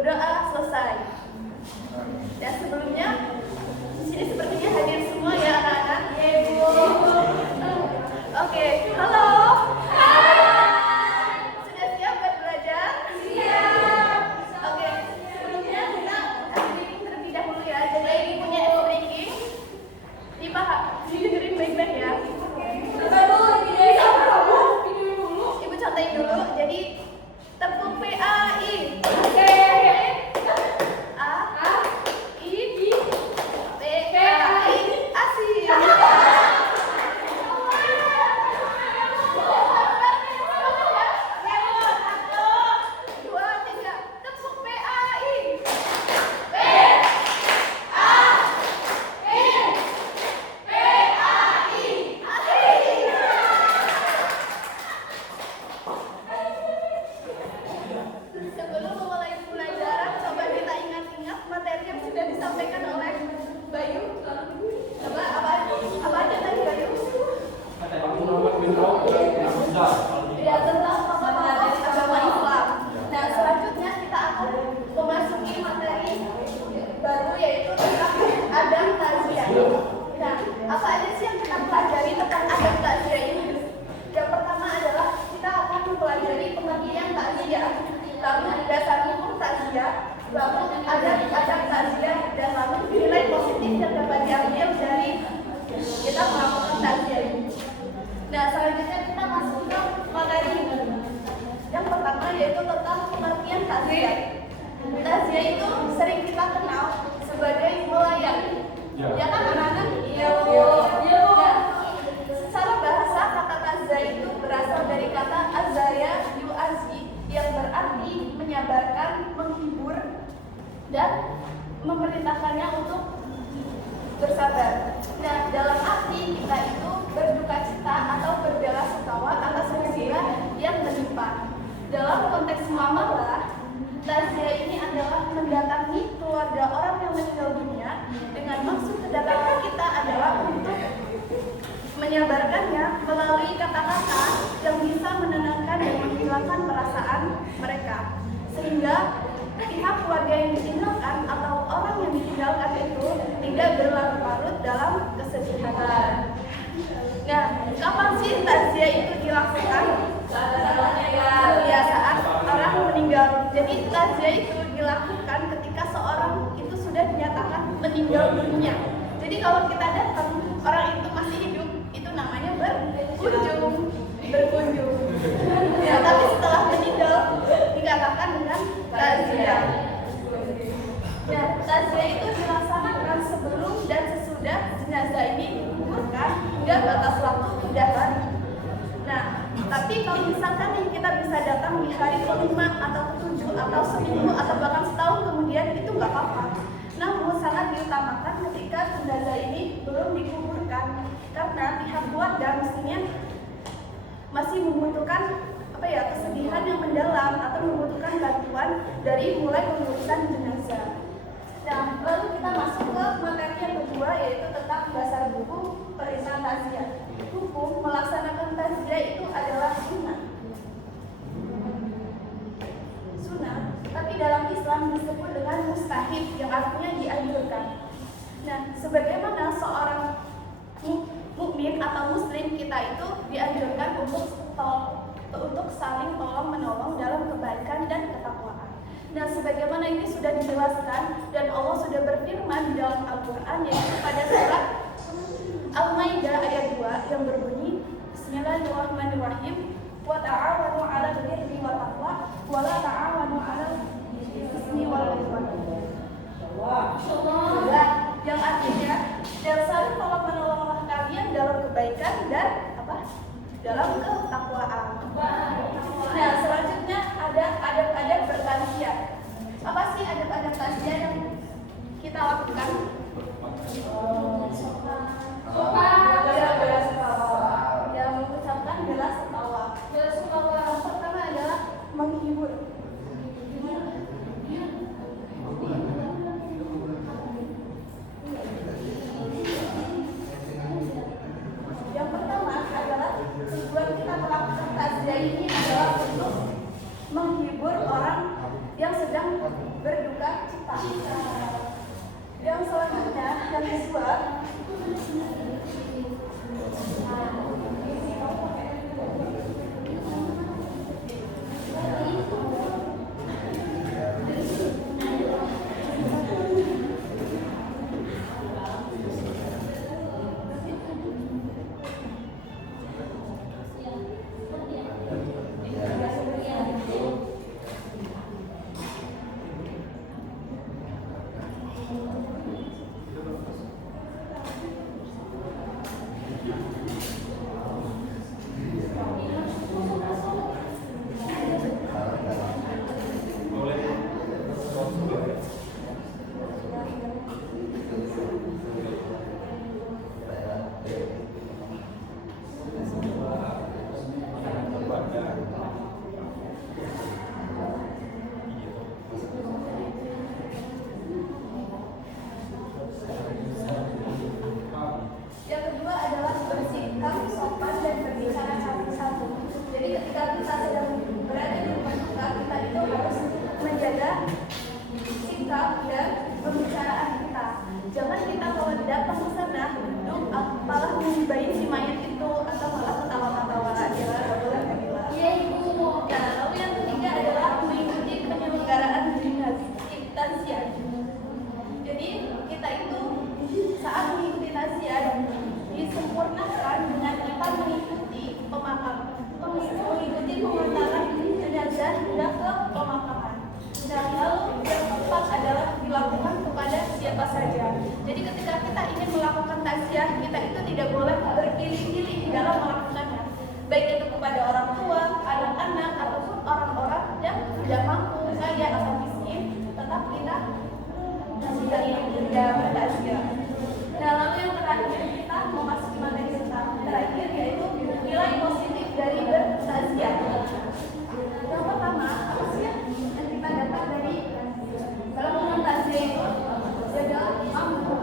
berdoa selesai. Dan sebelumnya di sini sepertinya hadir semua ya anak-anak. Ibu. Oke, halo. Sudah siap buat belajar? Siap. Oke, sebelumnya kita breaking terlebih dahulu ya. Jadi ini punya breaking. Dipaham, didengerin baik-baik ya. Ibu contohin dulu. Jadi tepuk PAI. Oke. Sebelum memulai pelajaran, coba kita ingat-ingat materi yang sudah disampaikan oleh Bayu. Coba apa aja tadi Bayu? Ya, tentang agama Islam. Nah, selanjutnya kita akan memasuki materi baru yaitu tentang adab takziah. Nah, apa aja sih yang kita pelajari tentang adab takziah ini? Yang pertama adalah kita akan mempelajari pengertian takziah, lalu dasar hukum takziah, lalu adab takziah, dan lalu nilai positif yang dapat diambil dari kita melakukan takziah ini. Nah, selanjutnya kita masuk ke materi yang pertama yaitu tentang pengertian takziah. Takziah itu sering kita kenal sebagai melayani. Ya kan anak-anak? Iya, Bu. Ya. Secara bahasa kata takziah itu berasal dari kata azaya yu'azi yang berarti menyabarkan, menghibur, dan memerintahkannya untuk bersabar. Nah, dalam arti kita itu berduka cita atau berbelasungkawa atas musibah yang menimpa. Dalam konteks muamalah, takziah ini adalah mendatangi keluarga orang yang meninggal dunia dengan maksud kedatangan kita adalah untuk menyabarkannya melalui kata-kata yang bisa menenangkan dan menghilangkan perasaan mereka, sehingga pihak keluarga yang ditinggalkan atau orang yang ditinggalkan itu tidak berlarut-larut dalam kesedihan. Nah, kapan sih takziah itu dilakukan? Ya, saat orang meninggal. Jadi takziah itu dilakukan ketika seorang itu sudah dinyatakan meninggal dunia. Jadi kalau kita datang orang itu masih hidup, itu namanya berkunjung. Ya, tapi setelah meninggal dikatakan dengan takziah. Nah, takziah itu dilaksanakan sebelum dan sesudah jenazah ini dikuburkan hingga batas waktu 3 hari. Nah, tapi kalau misalkan yang kita bisa datang di hari ke-5 atau ke-7 atau seminggu atau bahkan setahun kemudian itu nggak apa-apa. Namun sangat diutamakan ketika jenazah ini belum dikuburkan karena pihak keluarga mestinya masih membutuhkan kesedihan yang mendalam atau membutuhkan bantuan dari mulai pengurusan jenazah. Nah, lalu kita masuk ke materi yang kedua yaitu tentang dasar hukum perintah takziah. Hukum melaksanakan takziah itu adalah sunnah. Tapi dalam Islam disebut dengan mustahib yang artinya dianjurkan. Nah, sebagaimana seorang mukmin atau muslim kita itu dianjurkan untuk saling tolong menolong dalam kebaikan dan ketakwaan. Nah, sebagaimana ini sudah dijelaskan dan Allah sudah berfirman di dalam Al-Quran yaitu pada surat Al-Maidah ayat 2 yang berbunyi Bismillahirrahmanirrahim wa ta'awanu 'alal birri wa taqwa wa la ta'awanu 'alal ismi wal 'udwan. Yang artinya dan saling tolong menolonglah kalian dalam kebaikan dan dalam ketakwaan. Nah, selanjutnya ada adab-adab bertakziah. Apa sih adab-adab takziah yang kita lakukan? Ya, mengucapkan bela sungkawa. Bela sungkawa yang pertama adalah menghibur. yang kedua adalah bersikap sopan dan berbicara satu-satu. Jadi ketika kita sedang berada di rumah duka, kita itu harus menjaga sikap dan pembicaraan kita. Jangan kita kalau datang ke sana duduk malah mengibain si mayat itu atau malah ketawa-ketawa aja. Iya ibu. Ya, lalu yang ketiga adalah mengikuti penyelenggaraan taziyah. Jadi kita itu saat mengikuti taziyah disempurnakan dengan kita mengikuti pengantaran jenazah hingga ke pemakaman. Dan lalu yang keempat adalah dilakukan kepada siapa saja. Jadi ketika kita ingin melakukan taziyah, kita itu tidak boleh berkili-kili di dalam melakukannya, baik itu kepada orang tua, anak-anak, ataupun orang-orang yang tidak mampu, kaya atau miskin, tetap kita tidak bertaziyah. Nah, lalu yang terakhir kita memasuki materi terakhir yaitu nilai positif dari bertaziyah. Yang pertama, apa sih yang kita dapat dari dalam taziyah itu? Adalah mampu.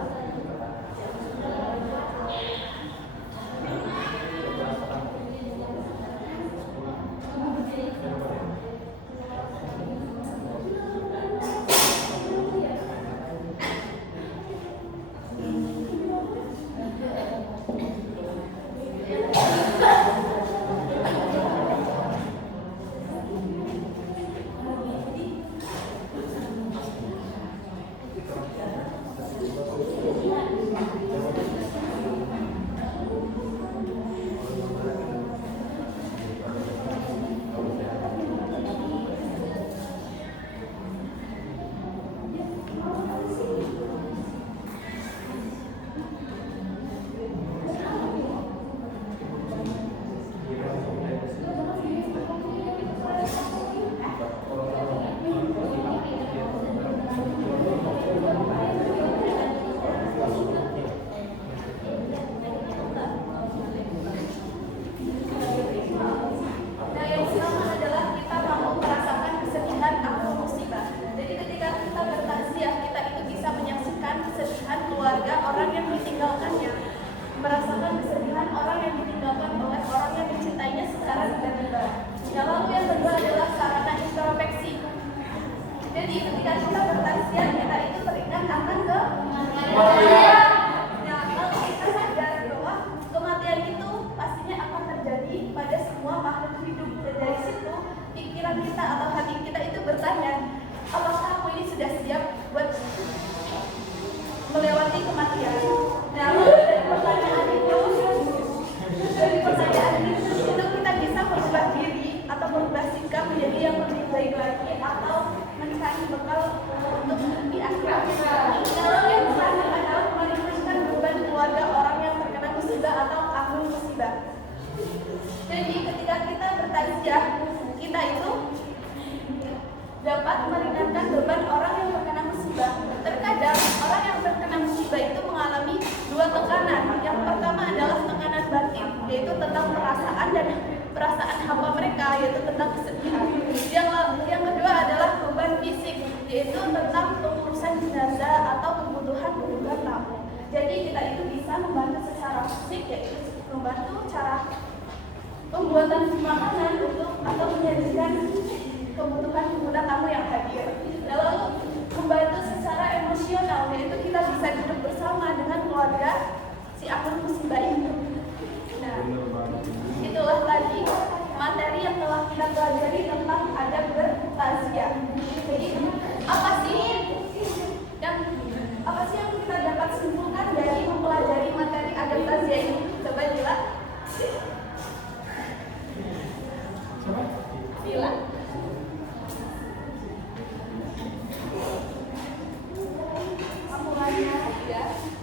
Merasakan kesedihan orang yang ditinggalkan oleh orang yang dicintainya secara tiba-tiba. Yang lalu yang kedua adalah sarana introspeksi. Jadi ketika kita bertaziyah, kita itu teringat akan kematian. Nah, lalu kita sadar bahwa kematian itu pastinya akan terjadi pada semua makhluk hidup. Dan dari situ pikiran kita atau hati kita itu bertanya, apakah aku ini sudah siap buat melewati kematian? Nah, dari pertanyaan itu kita bisa merubah diri atau merubah sikap menjadi yang lebih baik lagi atau mencari bekal untuk di akhirat. Lalu yang terakhir adalah meringankan beban keluarga orang yang terkena musibah atau agung musibah. Jadi ketika kita bertaziyah, kita itu dapat meringankan beban orang yang terkena musibah. Terkadang orang yang terkena musibah itu mengalami dua tekanan. Yang pertama adalah tekanan batin, yaitu tentang perasaan dan perasaan hamba mereka, yaitu tentang kesedihan. Yang kedua adalah beban fisik, yaitu tentang pengurusan jenazah atau kebutuhan tamu. Jadi kita itu bisa membantu secara fisik, yaitu membantu cara pembuatan makanan untuk atau menyajikan kebutuhan tamu yang hadir. Lalu membantu secara emosional, yaitu kita bisa duduk bersama ya.